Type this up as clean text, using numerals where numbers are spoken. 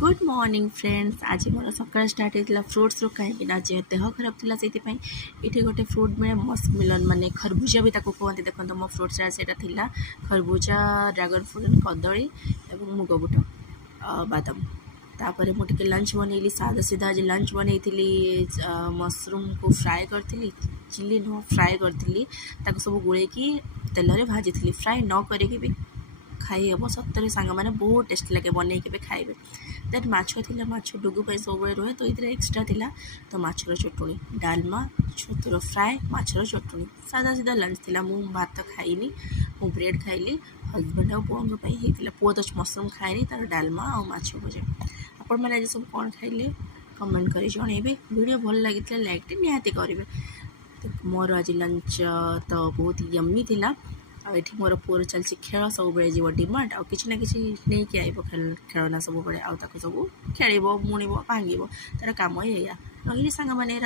Good morning friends. आज मोर सकाळ start होता फ्रुट्स कहीं आज देह खराब थी से ये गोटे फ्रुट में मस्क मिलन माने खरबूजा भी कहते देखो मो फ्रुट्स से खरबूजा ड्रागन फ्रूट कदली और मुग बुट बादाम तापर मुझे लंच बनैली सादा सीधा आज लंच बनई मशरूम को फ्राए करी चिली नुह फ्राए करी सब गोल तेल भाजी फ्राए न करके भी खाई हम सतरे सांग मैंने बहुत टेस्ट लगे बन के खाइबे। देन माछ थी माछ डुगु सब रुहे तो ये एक्सट्रा थी तो माछर चटुणी डालमा छतुर फ्राए माछर चटुणी सादा सीधा लंच थी। मु भात खाइनी मु ब्रेड खाइली हजबैंड और पुओं पुओ तो मशरूम खाएनी तार डालमा और माछ भजा। आपण मैंने आज सब कौन खाइले कमेंट कर जनइबे। वीडियो भल लगी लाइक निहाती करेंगे। मोर आज लंच तो बहुत यम्मी थिला। ये मोर पुअर चलती खेल सब बड़े जीव डिमांड आ कि ना कि नहीं आइब खेलना सब बड़े आउ सब खेल मुणब भांग तार कम या रही सांग मैंने।